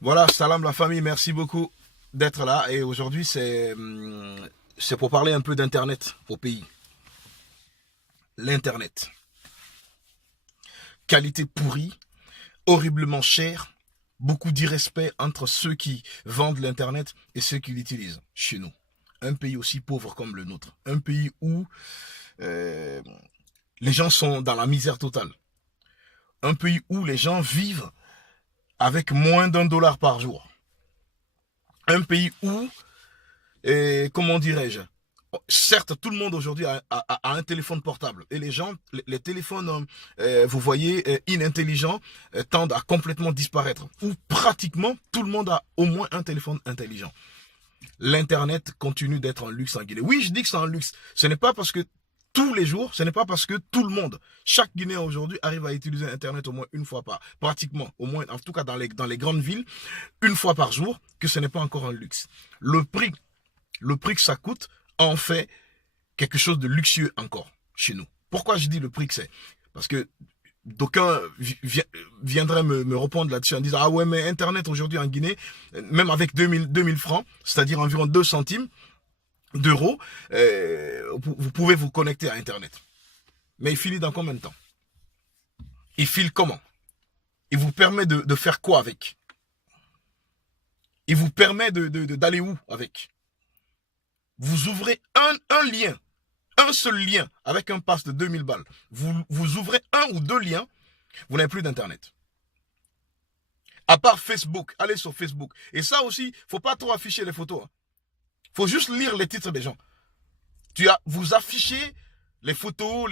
Voilà, salam la famille, merci beaucoup d'être là. Et aujourd'hui, c'est pour parler un peu d'Internet au pays. L'Internet. Qualité pourrie, horriblement chère, beaucoup d'irrespect entre ceux qui vendent l'Internet et ceux qui l'utilisent chez nous. Un pays aussi pauvre comme le nôtre. Un pays où euh, les gens sont dans la misère totale. Un pays où les gens vivent avec moins d'1 dollar par jour. Un pays où, comment dirais-je, certes, tout le monde aujourd'hui a un téléphone portable. Et les gens, les téléphones, vous voyez, inintelligents, tendent à complètement disparaître. Ou pratiquement, tout le monde a au moins un téléphone intelligent. L'Internet continue d'être un luxe en Guinée. Oui, je dis que c'est un luxe. Ce n'est pas parce que tous les jours, ce n'est pas parce que tout le monde, chaque Guinéen aujourd'hui arrive à utiliser Internet au moins une fois par, pratiquement, au moins, en tout cas dans les grandes villes, une fois par jour, que ce n'est pas encore un luxe. Le prix que ça coûte en fait quelque chose de luxueux encore chez nous. Pourquoi je dis le prix que c'est? Parce que d'aucuns viendraient me répondre là-dessus en disant ah ouais, mais Internet aujourd'hui en Guinée, même avec 2000 francs, c'est-à-dire environ 2 centimes d'euros, vous pouvez vous connecter à Internet. Mais il finit dans combien de temps? Il file comment? Il vous permet de faire quoi avec? Il vous permet d'aller où avec? Vous ouvrez un lien, un seul lien, avec un pass de 2000 balles. Vous ouvrez un ou deux liens, vous n'avez plus d'Internet. À part Facebook, allez sur Facebook. Et ça aussi, faut pas trop afficher les photos. Faut juste lire les titres des gens. Vous affichez les photos,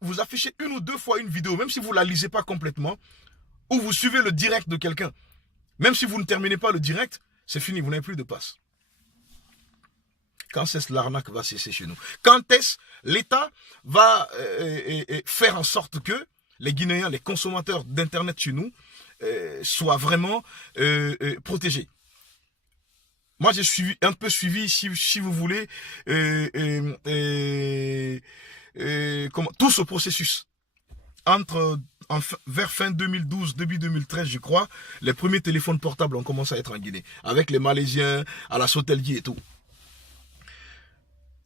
vous affichez une ou deux fois une vidéo, même si vous ne la lisez pas complètement, ou vous suivez le direct de quelqu'un. Même si vous ne terminez pas le direct, c'est fini, vous n'avez plus de passe. Quand est-ce que l'arnaque va cesser chez nous? Quand est-ce l'État va faire en sorte que les Guinéens, les consommateurs d'Internet chez nous, soient vraiment protégés? Moi, j'ai un peu suivi, si vous voulez, tout ce processus. Vers fin 2012, début 2013, je crois, les premiers téléphones portables ont commencé à être en Guinée, avec les Malaisiens, à la Sotelguy et tout.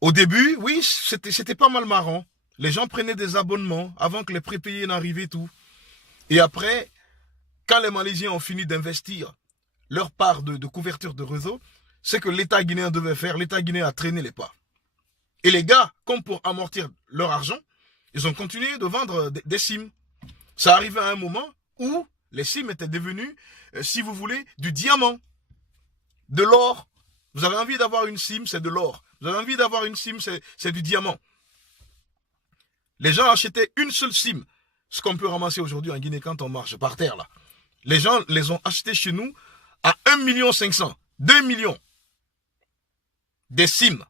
Au début, oui, c'était pas mal marrant. Les gens prenaient des abonnements avant que les prépayés n'arrivent et tout. Et après, quand les Malaisiens ont fini d'investir leur part de couverture de réseau, c'est que l'État guinéen devait faire. L'État guinéen a traîné les pas. Et les gars, comme pour amortir leur argent, ils ont continué de vendre des SIM. Ça arrivait à un moment où les SIM étaient devenus, si vous voulez, du diamant, de l'or. Vous avez envie d'avoir une SIM, c'est de l'or. Vous avez envie d'avoir une SIM, c'est du diamant. Les gens achetaient une seule SIM. Ce qu'on peut ramasser aujourd'hui en Guinée quand on marche par terre, là. Les gens les ont achetés chez nous à 1,5 million, 2 millions. Des SIM.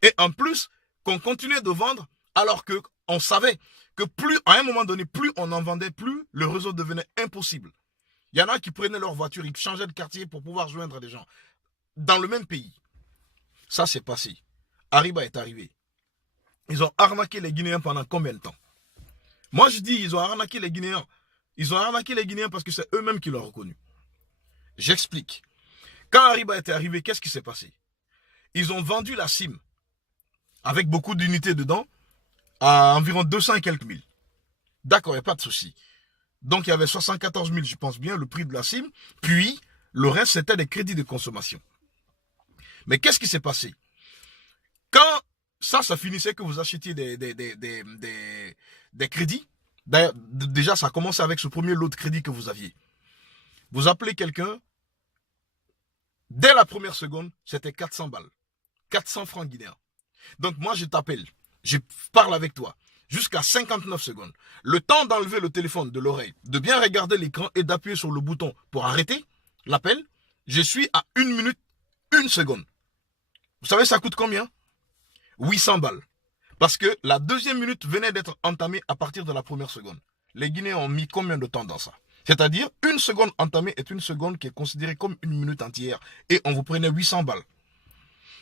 Et en plus, qu'on continuait de vendre alors qu'on savait que plus, à un moment donné, plus on en vendait, plus le réseau devenait impossible. Il y en a qui prenaient leur voiture, ils changeaient de quartier pour pouvoir joindre des gens. Dans le même pays. Ça, c'est passé. Ariba est arrivé. Ils ont arnaqué les Guinéens pendant combien de temps? Moi, je dis, ils ont arnaqué les Guinéens. Ils ont arnaqué les Guinéens parce que c'est eux-mêmes qui l'ont reconnu. J'explique. Quand Ariba est arrivé, qu'est-ce qui s'est passé? Ils ont vendu la SIM avec beaucoup d'unités dedans à environ 200 et quelques mille. D'accord, il n'y a pas de souci. Donc, il y avait 74 000, je pense bien, le prix de la SIM. Puis, le reste, c'était des crédits de consommation. Mais qu'est-ce qui s'est passé? Quand ça finissait que vous achetiez des crédits, d'ailleurs, déjà, ça commençait avec ce premier lot de crédits que vous aviez. Vous appelez quelqu'un, dès la première seconde, c'était 400 balles. 400 francs guinéens. Donc moi, je t'appelle, je parle avec toi, jusqu'à 59 secondes. Le temps d'enlever le téléphone de l'oreille, de bien regarder l'écran et d'appuyer sur le bouton pour arrêter l'appel, je suis à 1 minute, 1 seconde. Vous savez, ça coûte combien? 800 balles. Parce que la deuxième minute venait d'être entamée à partir de la première seconde. Les Guinéens ont mis combien de temps dans ça? C'est-à-dire, 1 seconde entamée est 1 seconde qui est considérée comme 1 minute entière. Et on vous prenait 800 balles.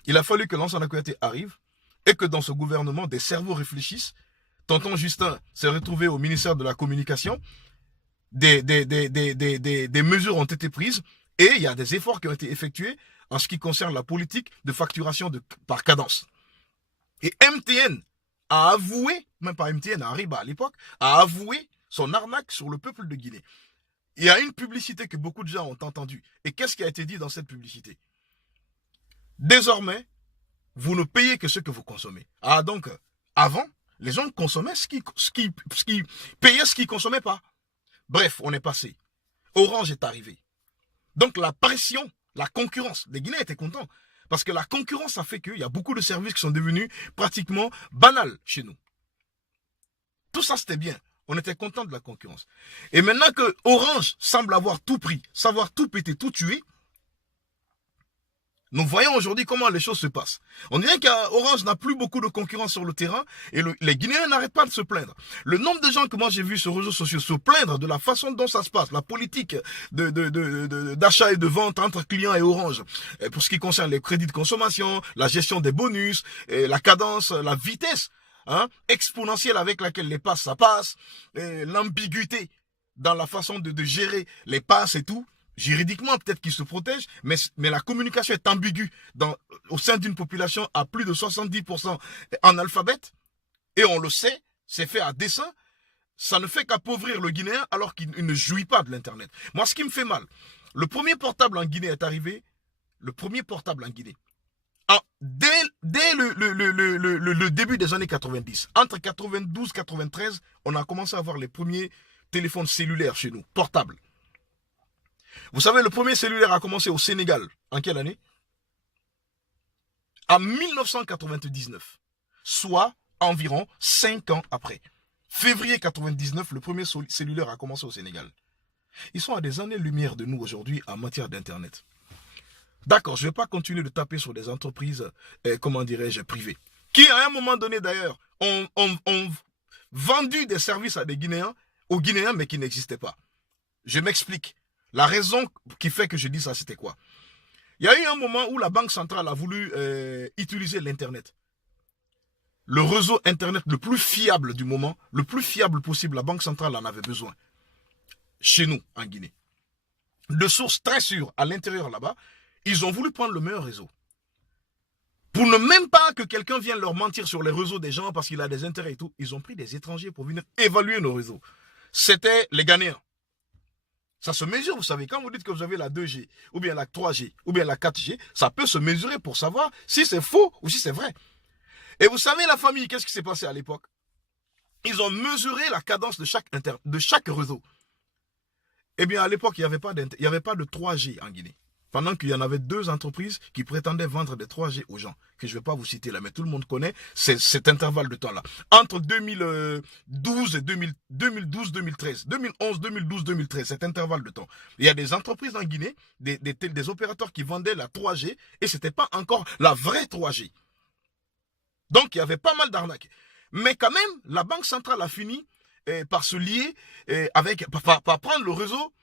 Il a fallu que Lansana Kouyaté arrive et que dans ce gouvernement, des cerveaux réfléchissent. Tonton Justin s'est retrouvé au ministère de la Communication. des mesures ont été prises et il y a des efforts qui ont été effectués en ce qui concerne la politique de facturation par cadence. Et MTN a avoué, même pas MTN, Ariba à l'époque, a avoué son arnaque sur le peuple de Guinée. Il y a une publicité que beaucoup de gens ont entendue. Et qu'est-ce qui a été dit dans cette publicité? Désormais, vous ne payez que ce que vous consommez. Ah donc, avant, les gens consommaient payaient ce qu'ils ne consommaient pas. Bref, on est passé. Orange est arrivé. Donc la pression, la concurrence, les Guinéens étaient contents. Parce que la concurrence a fait qu'il y a beaucoup de services qui sont devenus pratiquement banals chez nous. Tout ça, c'était bien. On était content de la concurrence. Et maintenant que Orange semble avoir tout pris, savoir tout péter, tout tuer, nous voyons aujourd'hui comment les choses se passent. On dirait qu'Orange n'a plus beaucoup de concurrence sur le terrain et les Guinéens n'arrêtent pas de se plaindre. Le nombre de gens que moi j'ai vu sur les réseaux sociaux se plaindre de la façon dont ça se passe, la politique d'achat et de vente entre clients et Orange, pour ce qui concerne les crédits de consommation, la gestion des bonus, la cadence, la vitesse exponentielle avec laquelle les passes, ça passe, l'ambiguïté dans la façon de gérer les passes et tout. Juridiquement, peut-être qu'ils se protègent, mais la communication est ambiguë au sein d'une population à plus de 70% analphabète. Et on le sait, c'est fait à dessein. Ça ne fait qu'appauvrir le Guinéen alors qu'il ne jouit pas de l'Internet. Moi, ce qui me fait mal, le premier portable en Guinée est arrivé, le premier portable en Guinée. Dès le début des années 90, entre 92 et 93, on a commencé à avoir les premiers téléphones cellulaires chez nous, portables. Vous savez, le premier cellulaire a commencé au Sénégal. En quelle année? En 1999. Soit environ 5 ans après. Février 99, le premier cellulaire a commencé au Sénégal. Ils sont à des années-lumière de nous aujourd'hui en matière d'Internet. D'accord, je ne vais pas continuer de taper sur des entreprises, comment dirais-je, privées. Qui, à un moment donné d'ailleurs, ont vendu des services à des Guinéens, aux Guinéens, mais qui n'existaient pas. Je m'explique. La raison qui fait que je dis ça, c'était quoi? Il y a eu un moment où la Banque centrale a voulu utiliser l'Internet. Le réseau Internet le plus fiable du moment, le plus fiable possible, la Banque centrale en avait besoin. Chez nous, en Guinée. De sources très sûres, à l'intérieur là-bas, ils ont voulu prendre le meilleur réseau. Pour ne même pas que quelqu'un vienne leur mentir sur les réseaux des gens parce qu'il a des intérêts et tout, ils ont pris des étrangers pour venir évaluer nos réseaux. C'était les Ghanéens. Ça se mesure, vous savez, quand vous dites que vous avez la 2G, ou bien la 3G, ou bien la 4G, ça peut se mesurer pour savoir si c'est faux ou si c'est vrai. Et vous savez, la famille, qu'est-ce qui s'est passé à l'époque? Ils ont mesuré la cadence de chaque réseau. Eh bien, à l'époque, il n'y avait pas de 3G en Guinée. Pendant qu'il y en avait 2 entreprises qui prétendaient vendre des 3G aux gens, que je ne vais pas vous citer là, mais tout le monde connaît cet intervalle de temps-là. Entre 2012 et 2012-2013, 2011-2012-2013, cet intervalle de temps. Il y a des entreprises en Guinée, des opérateurs qui vendaient la 3G et ce n'était pas encore la vraie 3G. Donc, il y avait pas mal d'arnaques. Mais quand même, la Banque centrale a fini par se lier, par prendre le réseau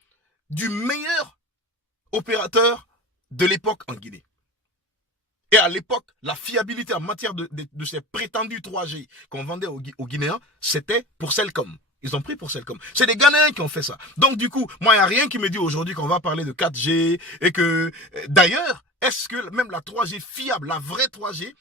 du meilleur opérateur de l'époque en Guinée. Et à l'époque, la fiabilité en matière de ces prétendus 3G qu'on vendait aux Guinéens, c'était pour Celcom. Ils ont pris pour Celcom. C'est des Ghanéens qui ont fait ça. Donc du coup, moi, il n'y a rien qui me dit aujourd'hui qu'on va parler de 4G et que... D'ailleurs, est-ce que même la 3G fiable, la vraie 3G,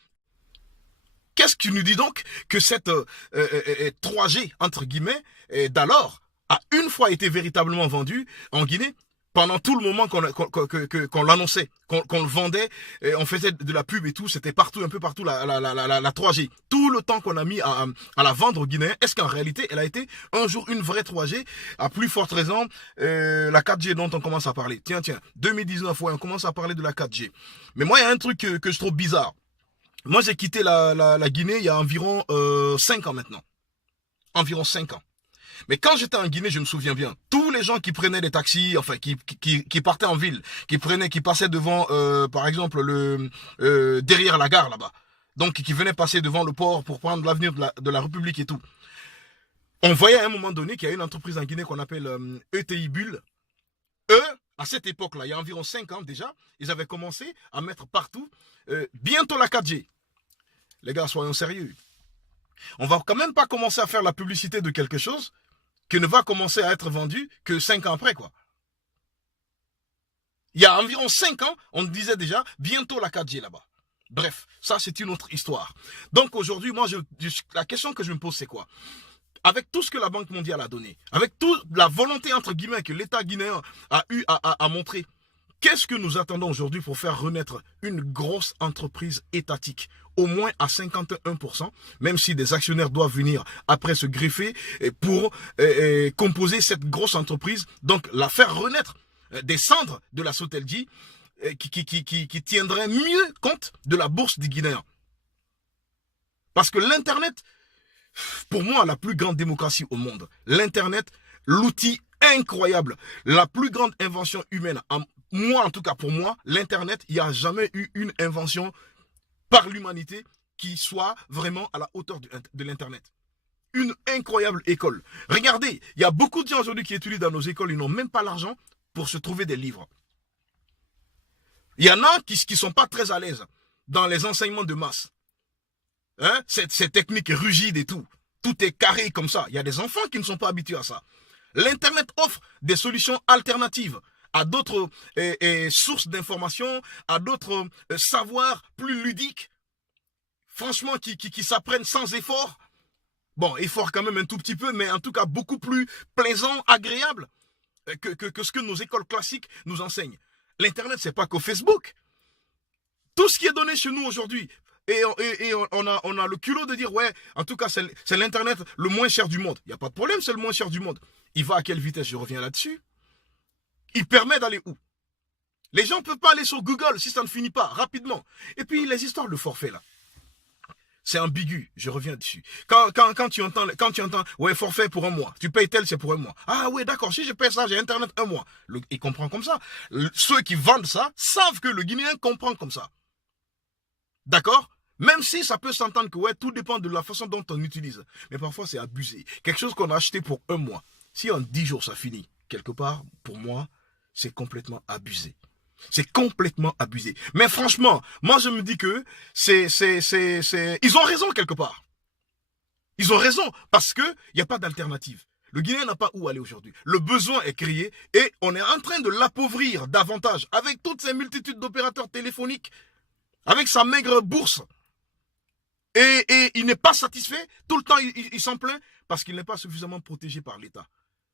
qu'est-ce qui nous dit donc que cette 3G, entre guillemets, d'alors, a une fois été véritablement vendue en Guinée? Pendant tout le moment qu'on l'annonçait, qu'on le vendait, on faisait de la pub et tout, c'était partout, un peu partout la 3G. Tout le temps qu'on a mis à la vendre aux Guinéens, est-ce qu'en réalité, elle a été un jour une vraie 3G? À plus forte raison, la 4G dont on commence à parler. Tiens, 2019, ouais, on commence à parler de la 4G. Mais moi, il y a un truc que je trouve bizarre. Moi, j'ai quitté la Guinée il y a environ 5 ans maintenant. Environ 5 ans. Mais quand j'étais en Guinée, je me souviens bien, tous les gens qui prenaient des taxis, enfin qui partaient en ville, qui passaient devant, par exemple, derrière la gare là-bas, donc qui venaient passer devant le port pour prendre l'avenir de la République et tout. On voyait à un moment donné qu'il y a une entreprise en Guinée qu'on appelle ETI Bull. Eux, à cette époque-là, il y a environ 5 ans déjà, ils avaient commencé à mettre partout, bientôt la 4G. Les gars, soyons sérieux. On va quand même pas commencer à faire la publicité de quelque chose qui ne va commencer à être vendu que 5 ans après, quoi. Il y a environ 5 ans, on disait déjà, bientôt la 4G là-bas. Bref, ça c'est une autre histoire. Donc aujourd'hui, moi, la question que je me pose, c'est quoi? Avec tout ce que la Banque mondiale a donné, avec toute la volonté, entre guillemets, que l'État guinéen a eu à montrer, qu'est-ce que nous attendons aujourd'hui pour faire renaître une grosse entreprise étatique, au moins à 51%, même si des actionnaires doivent venir après se greffer pour composer cette grosse entreprise, donc la faire renaître des cendres de la Sotelji, qui tiendrait mieux compte de la bourse des Guinéens. Parce que l'Internet, pour moi, la plus grande démocratie au monde, l'Internet, l'outil incroyable, la plus grande invention humaine, moi en tout cas pour moi, l'Internet, il n'y a jamais eu une invention par l'humanité qui soit vraiment à la hauteur de l'Internet. Une incroyable école. Regardez, il y a beaucoup de gens aujourd'hui qui étudient dans nos écoles, ils n'ont même pas l'argent pour se trouver des livres. Il y en a qui ne sont pas très à l'aise dans les enseignements de masse. Hein? Ces techniques rigides et tout. Tout est carré comme ça. Il y a des enfants qui ne sont pas habitués à ça. L'Internet offre des solutions alternatives à d'autres sources d'informations, à d'autres savoirs plus ludiques. Franchement, qui s'apprennent sans effort. Bon, effort quand même un tout petit peu, mais en tout cas beaucoup plus plaisant, agréable que ce que nos écoles classiques nous enseignent. L'Internet, c'est pas qu'au Facebook. Tout ce qui est donné chez nous aujourd'hui, et on a le culot de dire, ouais, en tout cas, c'est l'Internet le moins cher du monde. Il n'y a pas de problème, c'est le moins cher du monde. Il va à quelle vitesse? Je reviens là-dessus. Il permet d'aller où? Les gens ne peuvent pas aller sur Google si ça ne finit pas, rapidement. Et puis, les histoires de forfait, là. C'est ambigu, je reviens dessus. Quand tu entends, ouais, forfait pour un mois, tu payes tel, c'est pour un mois. Ah ouais, d'accord, si je paye ça, j'ai Internet un mois. Il comprend comme ça. Ceux qui vendent ça savent que le Guinéen comprend comme ça. D'accord? Même si ça peut s'entendre que ouais, tout dépend de la façon dont on utilise. Mais parfois, c'est abusé. Quelque chose qu'on a acheté pour un mois, si en 10 jours, ça finit, quelque part, pour moi, c'est complètement abusé. C'est complètement abusé. Mais franchement, moi je me dis que ils ont raison quelque part. Ils ont raison parce que il n'y a pas d'alternative. Le Guinéen n'a pas où aller aujourd'hui. Le besoin est créé et on est en train de l'appauvrir davantage avec toutes ces multitudes d'opérateurs téléphoniques, avec sa maigre bourse. Et il n'est pas satisfait. Tout le temps, il s'en plaint parce qu'il n'est pas suffisamment protégé par l'État.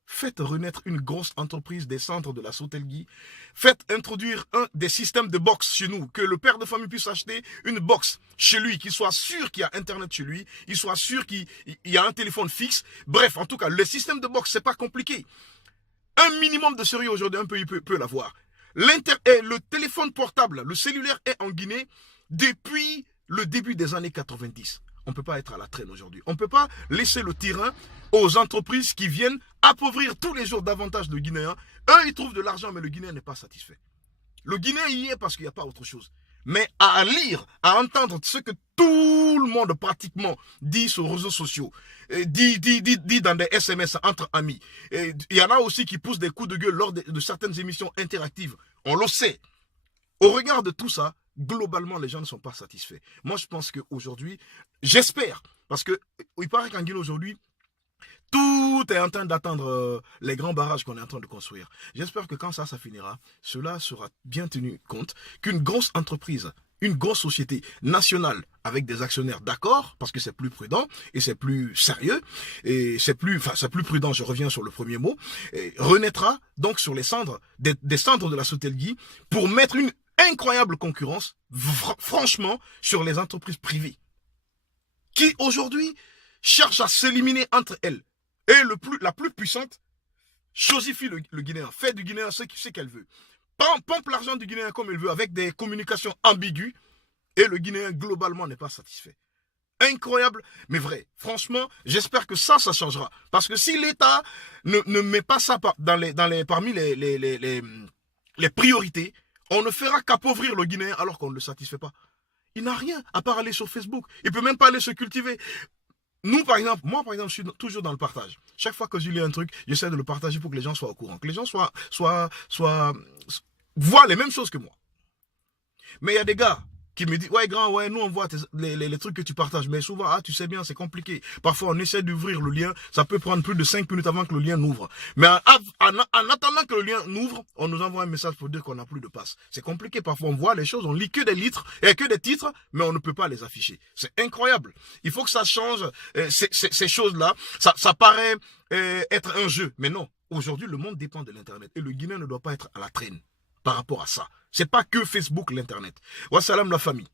Faites renaître une grosse entreprise des centres de la Sotelji. Faites introduire des systèmes de box chez nous. Que le père de famille puisse acheter une box chez lui, qu'il soit sûr qu'il y a Internet chez lui, il soit sûr qu'il y a un téléphone fixe. Bref, en tout cas, le système de box, c'est pas compliqué. Un minimum de sérieux aujourd'hui, un pays peut l'avoir. Le téléphone portable, le cellulaire est en Guinée depuis le début des années 90. On ne peut pas être à la traîne aujourd'hui. On ne peut pas laisser le terrain aux entreprises qui viennent appauvrir tous les jours davantage le Guinéen. Eux, ils trouvent de l'argent, mais le Guinéen n'est pas satisfait. Le Guinéen y est parce qu'il n'y a pas autre chose. Mais à lire, à entendre ce que tout le monde pratiquement dit sur les réseaux sociaux, dit dans des SMS entre amis. Il y en a aussi qui poussent des coups de gueule lors de certaines émissions interactives. On le sait. Au regard de tout ça, globalement, les gens ne sont pas satisfaits. Moi, je pense qu'aujourd'hui, j'espère, parce qu'il paraît qu'en Guinée aujourd'hui, tout est en train d'attendre les grands barrages qu'on est en train de construire. J'espère que quand ça finira, cela sera bien tenu compte qu'une grosse entreprise, une grosse société nationale avec des actionnaires d'accord, parce que c'est plus prudent et c'est plus sérieux, et c'est plus prudent, je reviens sur le premier mot, renaîtra donc sur les cendres, des cendres de la Sotelji pour mettre une incroyable concurrence, franchement, sur les entreprises privées qui aujourd'hui cherchent à s'éliminer entre elles. Et la plus puissante chosifie le Guinéen, fait du Guinéen ce qu'elle veut. Pompe l'argent du Guinéen comme elle veut, avec des communications ambiguës, et le Guinéen globalement n'est pas satisfait. Incroyable, mais vrai. Franchement, j'espère que ça changera. Parce que si l'État ne met pas ça parmi les priorités, on ne fera qu'appauvrir le Guinéen alors qu'on ne le satisfait pas. Il n'a rien à part aller sur Facebook. Il ne peut même pas aller se cultiver. Moi par exemple, je suis toujours dans le partage. Chaque fois que je lis un truc, j'essaie de le partager pour que les gens soient au courant. Que les gens voient les mêmes choses que moi. Mais il y a des gars, qui me dit, ouais grand, ouais, nous on voit les trucs que tu partages, mais souvent, ah tu sais bien, c'est compliqué. Parfois on essaie d'ouvrir le lien, ça peut prendre plus de 5 minutes avant que le lien n'ouvre. Mais en attendant que le lien n'ouvre, on nous envoie un message pour dire qu'on n'a plus de passe. C'est compliqué, parfois on voit les choses, on lit que des litres, et que des titres, mais on ne peut pas les afficher. C'est incroyable. Il faut que ça change, ces choses-là, ça paraît être un jeu, mais non. Aujourd'hui, le monde dépend de l'Internet, et le Guinéen ne doit pas être à la traîne par rapport à ça. C'est pas que Facebook, l'Internet. Wassalam la famille.